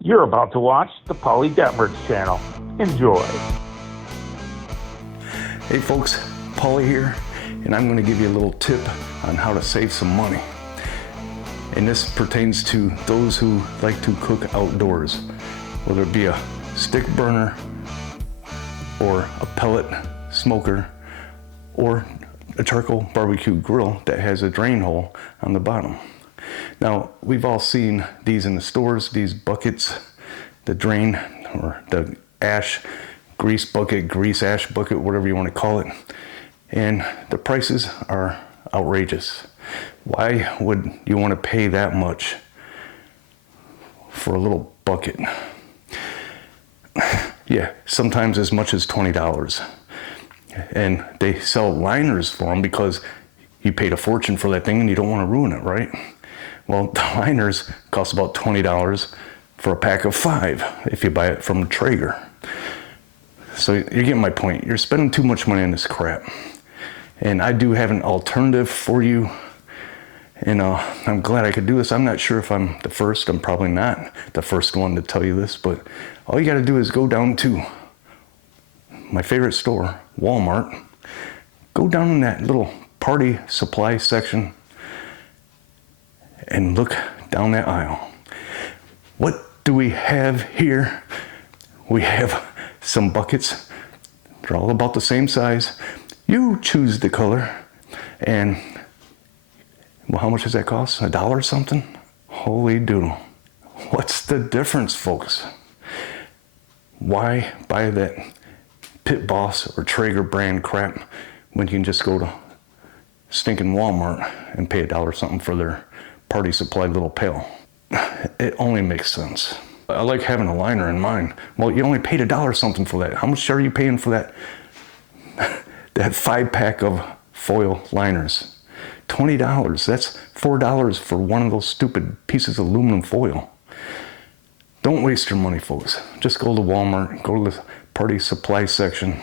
You're about to watch the Pauly Detmer's channel. Enjoy. Hey folks, Pauly here, and I'm going to give you a little tip on how to save some money. And this pertains to those who like to cook outdoors, whether it be a stick burner or a pellet smoker or a charcoal barbecue grill that has a drain hole on the bottom. Now, we've all seen these in the stores, these buckets, the drain or the ash grease bucket, grease ash bucket, whatever you want to call it. And the prices are outrageous. Why would you want to pay that much for a little bucket? Yeah, sometimes as much as $20. And they sell liners for them because you paid a fortune for that thing and you don't want to ruin it, right? Well, the liners cost about $20 for a pack of 5 if you buy it from Traeger. So you're getting my point. You're spending too much money on this crap. And I do have an alternative for you. And I'm glad I could do this. I'm not sure if I'm the first. I'm probably not the first one to tell you this. But all you got to do is go down to my favorite store, Walmart. Go down in that little party supply section and look down that aisle. What do we have here? We have some buckets. They're all about the same size. You choose the color. And, well, how much does that cost? $1 or something? Holy doodle. What's the difference, folks? Why buy that Pit Boss or Traeger brand crap when you can just go to stinking Walmart and pay $1 something for their party supply little pail? It only makes sense. I like having a liner in mine. Well, you only paid $1 something for that. How much are you paying for that? That 5-pack of foil liners. $20. That's $4 for one of those stupid pieces of aluminum foil. Don't waste your money, folks. Just go to Walmart, go to the party supply section,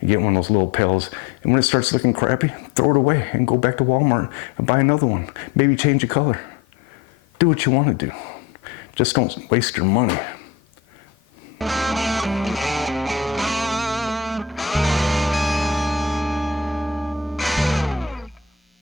and get one of those little pails. And when it starts looking crappy, throw it away and go back to Walmart and buy another one. Maybe change the color. Do what you want to do. Just don't waste your money.